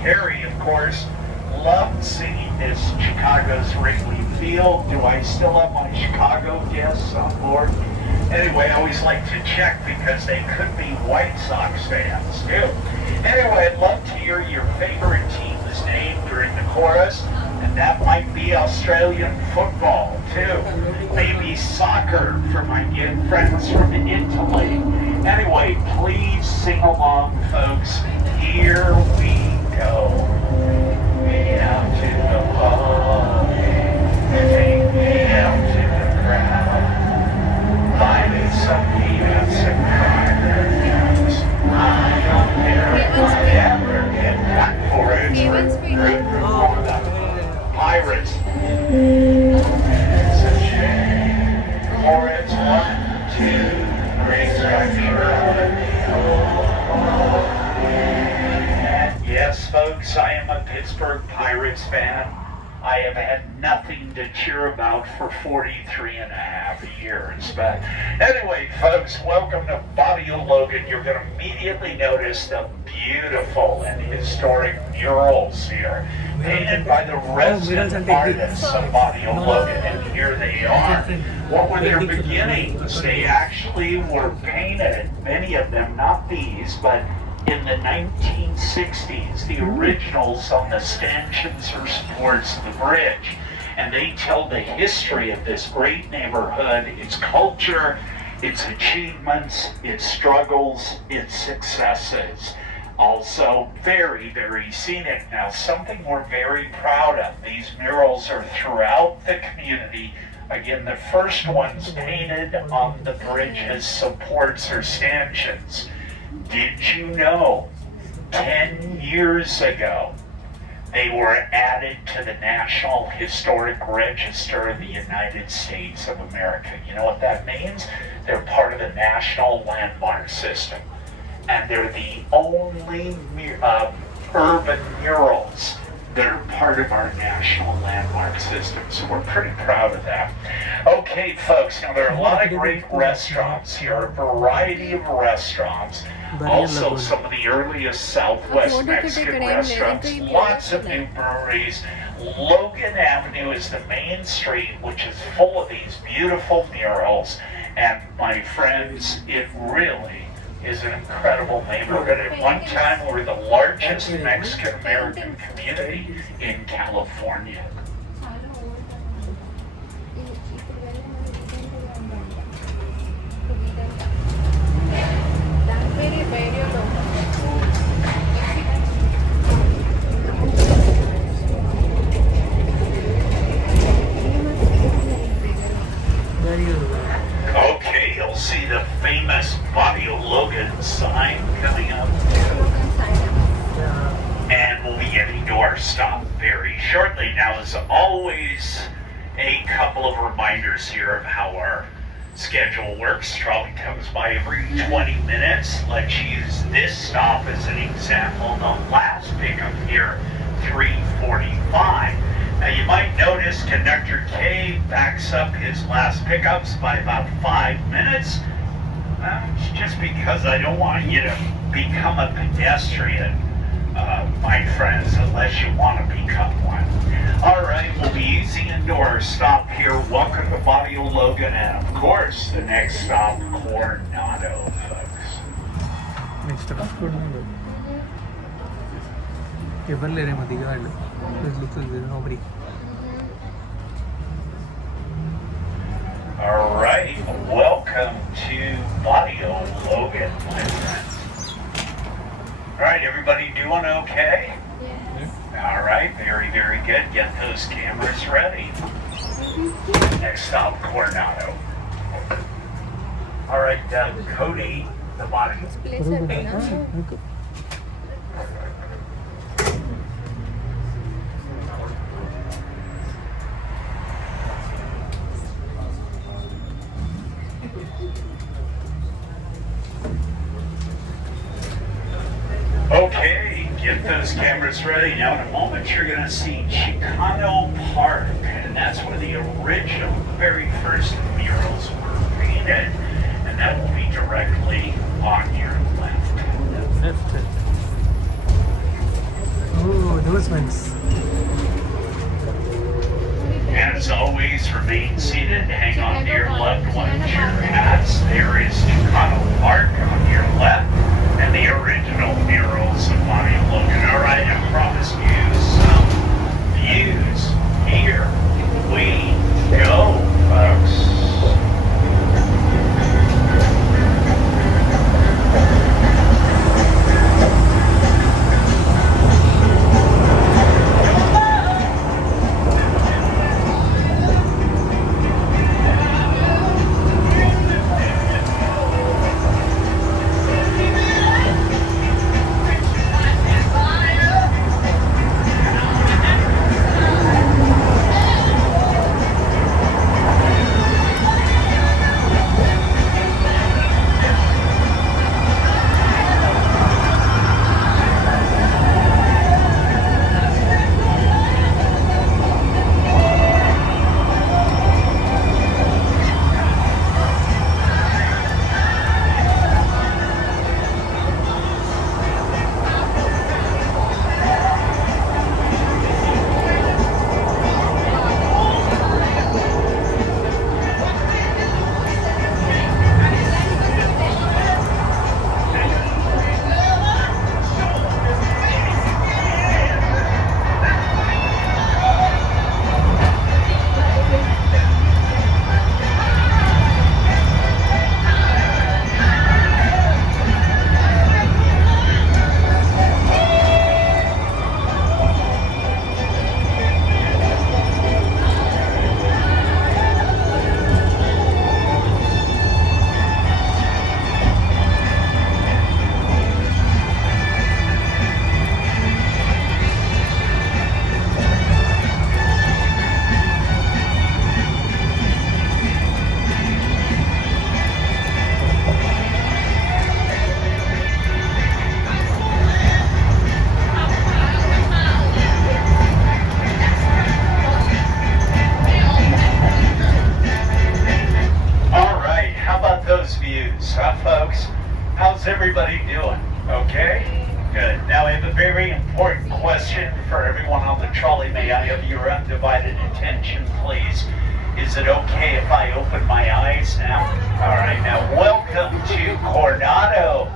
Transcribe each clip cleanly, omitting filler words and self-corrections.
Harry, of course, loved singing this Chicago's Wrigley Field. Do I still have my Chicago guests on board? Anyway, I always like to check because they could be White Sox fans too. Anyway, I'd love to hear your favorite team's name during the chorus, and that might be Australian football too. Maybe soccer for my good friends from Italy. Anyway, please sing along, folks. Here we go. Me out to the party, take me out to the crowd. Buy me some peanuts and crackers. I don't care if I ever get back for it. Pirates. It's a shame. For it's 1, 2, 3 strikes and yes, folks, I am a Pittsburgh Pirates fan. I have had nothing to cheer about for 43 and a half years. But anyway, folks, welcome to Barrio Logan. You're going to immediately notice the beautiful and historic murals here, painted by the resident artists of Barrio Logan. And here they are. What were their beginnings? They actually were painted, many of them, not these, but in the 1960s, the originals on the stanchions or supports of the bridge. And they tell the history of this great neighborhood, its culture, its achievements, its struggles, its successes. Also very, very scenic. Now, something we're very proud of. These murals are throughout the community. Again, the first ones painted on the bridge's supports or stanchions. Did you know 10 years ago they were added to the National Historic Register of the United States of America? You know what that means? They're part of the National Landmark System. And they're the only urban murals that are part of our National Landmark System. So we're pretty proud of that. Okay, folks, now there are a lot of great restaurants here, a variety of restaurants. Also, some of the earliest Southwest Mexican restaurants, lots of new breweries. Logan Avenue is the main street, which is full of these beautiful murals. And my friends, it really is an incredible neighborhood. At one time, we were the largest Mexican-American community in California. Okay, you'll see the famous Barrio Logan sign coming up. And we'll be getting to our stop very shortly. Now, as always, a couple of reminders here of how our schedule works. Trolley comes by every 20 minutes. Let's use this stop as an example. The last pickup here, 3:45. Now you might notice Conductor K backs up his last pickups by about 5 minutes. It's just because I don't want you to become a pedestrian, my friends, unless you want to become one. All right, we'll be easing into our stop here. Welcome to Barrio Logan, and of course, the next stop, Coronado, folks. Next stop, Coronado. Nobody. All right, welcome to Barrio Logan, my friends. All right, everybody doing okay? Yeah. All right, very, very good. Get those cameras ready. Next stop, Coronado. All right, Cody, the body. Okay, get those cameras ready. Now in a moment you're going to see Chicano Park, and that's where the original, very first murals were painted, and that will be directly on your left. Left. Oh. Those ones. As always, remain seated, hang on to your loved ones, your hats. There is Coronado Park on your left, and the original murals of Monty Logan. All right, I promised you some views. Here we go, folks. Folks, how's everybody doing? Okay? Good. Now I have a very important question for everyone on the trolley. May I have your undivided attention, please? Is it okay if I open my eyes now? All right, now welcome to Coronado.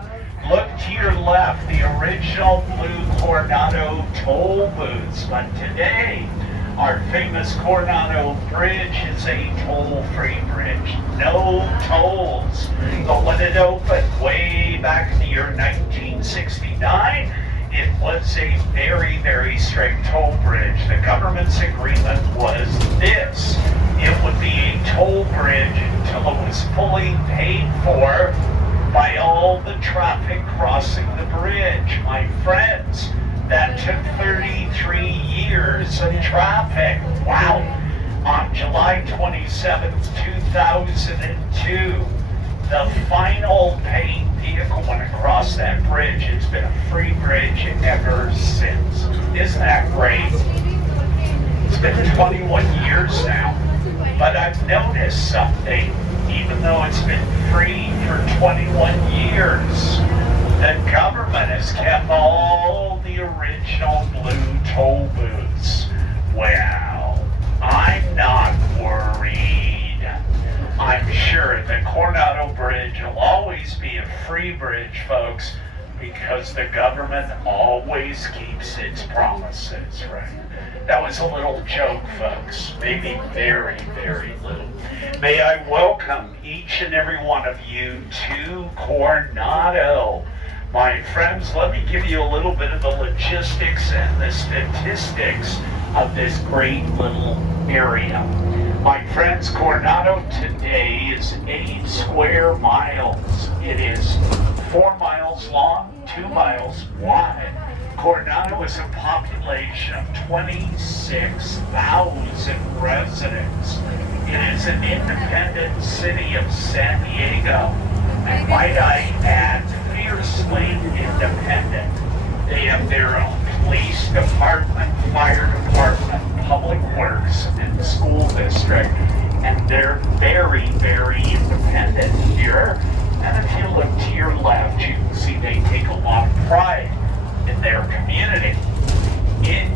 Look to your left, the original blue Coronado toll booths. But today, our famous Coronado Bridge is a toll-free bridge. No tolls. But when it opened way back in the year 1969, it was a very, very strict toll bridge. The government's agreement was this. It would be a toll bridge until it was fully paid for by all the traffic crossing the bridge. My friends, that took 33 years of traffic. Wow. On July 27th, 2002, the final paying vehicle went across that bridge. It's been a free bridge ever since. Isn't that great? It's been 21 years now. But I've noticed something. Even though it's been free for 21 years, the government has kept all the original blue toll booths. Well, I'm not worried. I'm sure the Coronado Bridge will always be a free bridge, folks, because the government always keeps its promises, right? That was a little joke, folks. Maybe very, very little. May I welcome each and every one of you to Coronado. My friends, let me give you a little bit of the logistics and the statistics of this great little area. My friends, Coronado today is 8 square miles. It is 4 miles long, 2 miles wide. Coronado is a population of 26,000 residents. It is an independent city of San Diego. And might I add, fiercely independent. They have their own police department, fire department, public works, and school district. And they're very, very independent here. And if you look to your left, you can see they take a lot of pride in their community. In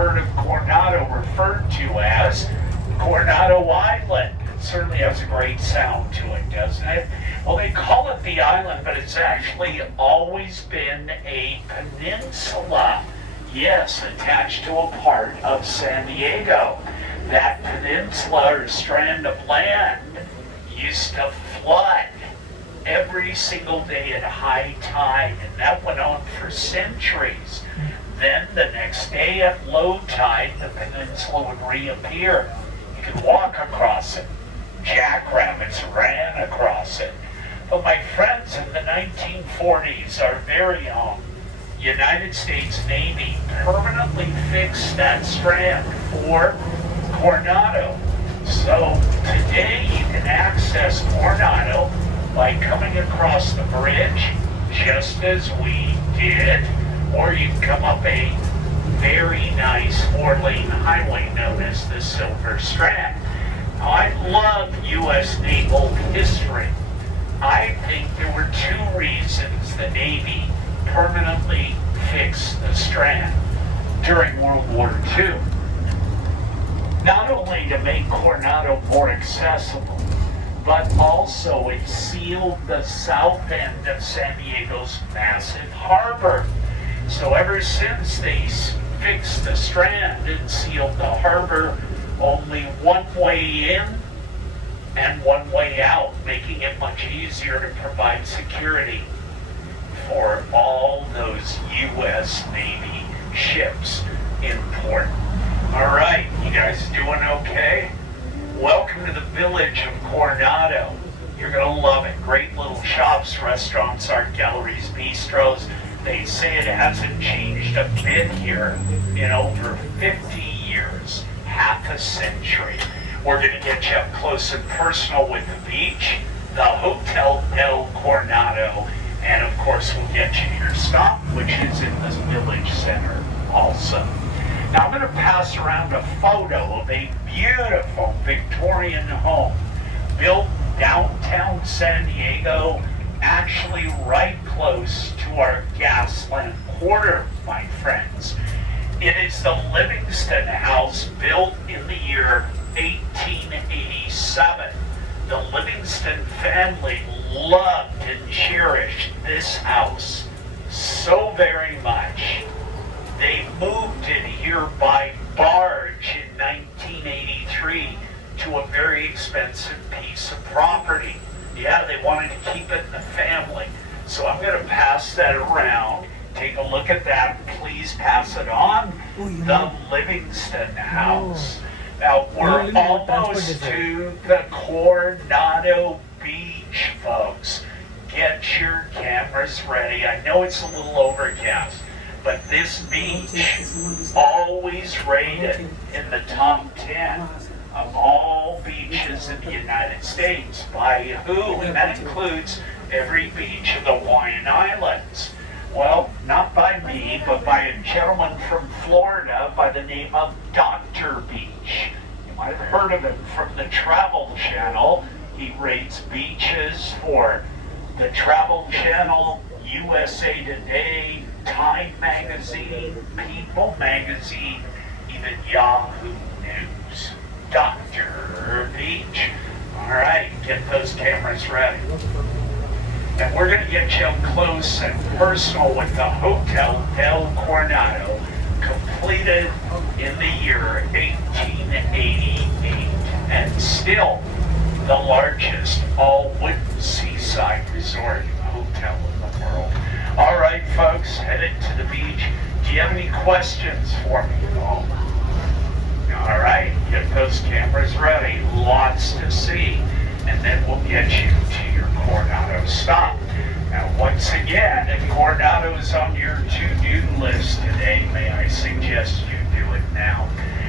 heard of Coronado referred to as Coronado Island. It certainly has a great sound to it, doesn't it? Well, they call it the island, but it's actually always been a peninsula. Yes, attached to a part of San Diego. That peninsula or strand of land used to flood every single day at high tide, and that went on for centuries. Then the next day at low tide, the peninsula would reappear. You could walk across it. Jackrabbits ran across it. But my friends, in the 1940s, our very own United States Navy permanently fixed that strand for Coronado. So today you can access Coronado by coming across the bridge, just as we did, or you can come up a very nice 4-lane highway known as the Silver Strand. Now, I love U.S. naval history. I think there were 2 reasons the Navy permanently fixed the strand during World War II. Not only to make Coronado more accessible, but also it sealed the south end of San Diego's massive harbor. So ever since they fixed the strand and sealed the harbor, only one way in and one way out, making it much easier to provide security for all those U.S. Navy ships in port. All right, you guys doing okay? Welcome to the village of Coronado. You're going to love it. Great little shops, restaurants, art galleries, bistros. They say it hasn't changed a bit here in over 50 years, half a century. We're going to get you up close and personal with the beach, the Hotel del Coronado, and of course we'll get you to your stop, which is in the village center also. Now I'm going to pass around a photo of a beautiful Victorian home built downtown San Diego, actually right close to our Gaslamp Quarter, my friends. It is the Livingston House, built in the year 1887. The Livingston family loved and cherished this house so very much. They moved it here by barge in 1983 to a very expensive piece of property. Yeah, they wanted to keep it in the family. So I'm going to pass that around. Take a look at that. Please pass it on. The Livingston House. Now, we're almost to the Coronado Beach, folks. Get your cameras ready. I know it's a little overcast, but this beach always rated in the top 10 of all beaches in the United States. By who? And that includes every beach of the Hawaiian Islands. Well, not by me, but by a gentleman from Florida by the name of Dr. Beach. You might have heard of him from the Travel Channel. He rates beaches for the Travel Channel, USA Today, Time Magazine, People Magazine, even Yahoo News. Dr. Beach. All right, get those cameras ready. And we're going to get you up close and personal with the Hotel del Coronado, completed in the year 1888, and still the largest all-wooden seaside resort hotel in the world. All right, folks, headed to the beach. Do you have any questions for me at all? All right, get those cameras ready. Lots to see. And then we'll get you to your Coronado stop. Now, once again, if Coronado is on your to-do list today, may I suggest you do it now.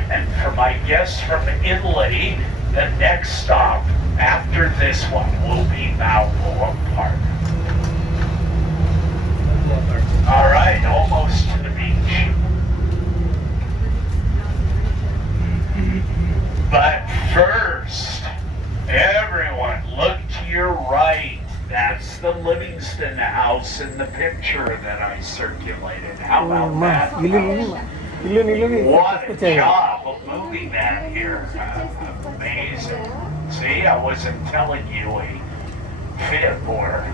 And for my guests from Italy, the next stop after this one will be Balboa Park. All right, almost to the beach. But first, everyone, look to your right. That's the Livingston House in the picture that I circulated. How about that? What a job of moving that here. Amazing. See, I wasn't telling you a fib or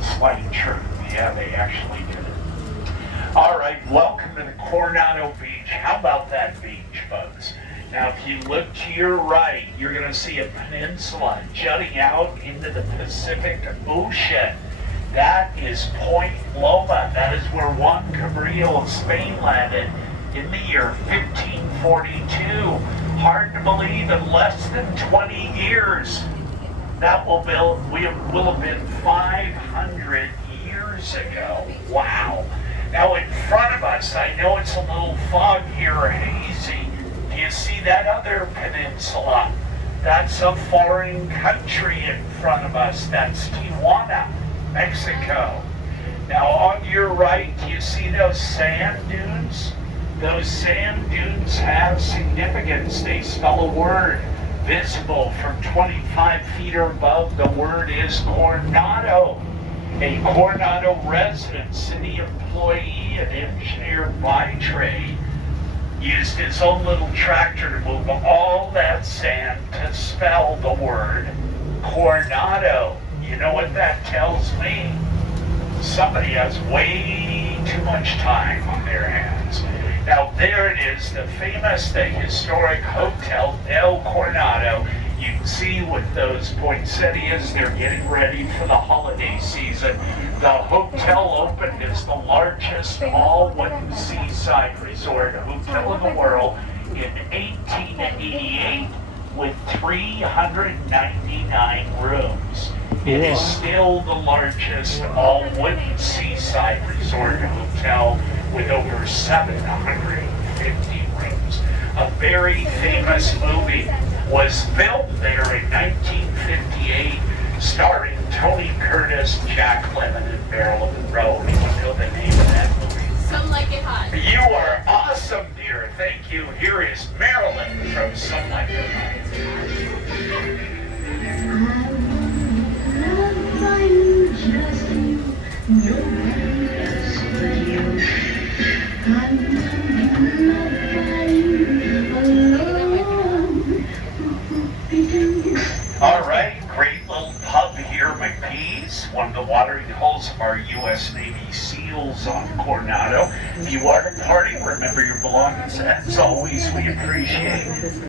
slight truth. Yeah, they actually did it. All right, welcome to the Coronado Beach. How about that beach, folks? Now, if you look to your right, you're going to see a peninsula jutting out into the Pacific Ocean. That is Point Loma. That is where Juan Cabrillo of Spain landed in the year 1542. Hard to believe, in less than 20 years. That will have been 500 years ago. Wow. Now in front of us, I know it's a little foggy or hazy. Do you see that other peninsula? That's a foreign country in front of us. That's Tijuana, Mexico. Now on your right, do you see those sand dunes? Those sand dunes have significance. They spell a word visible from 25 feet or above. The word is Coronado. A Coronado resident, city employee, and engineer by trade, used his own little tractor to move all that sand to spell the word Coronado. You know what that tells me? Somebody has way too much time on their hands. Now there it is, the famous, the historic Hotel El Coronado. You can see with those poinsettias, they're getting ready for the holiday season. The hotel opened as the largest all-wooden seaside resort hotel in the world in 1888 with 399 rooms. It is still the largest all-wooden seaside resort hotel with over 750 rooms. A very famous movie was filmed there in 1958, starring Tony Curtis, Jack Lemmon, and Marilyn Monroe. You know the name of that movie? Some Like It Hot. You are awesome, dear. Thank you. Here is Marilyn from Some Like It Hot. All right, great little pub here, McPee's, one of the watering holes of our U.S. Navy SEALs on Coronado. If you are departing, remember your belongings. As always, we appreciate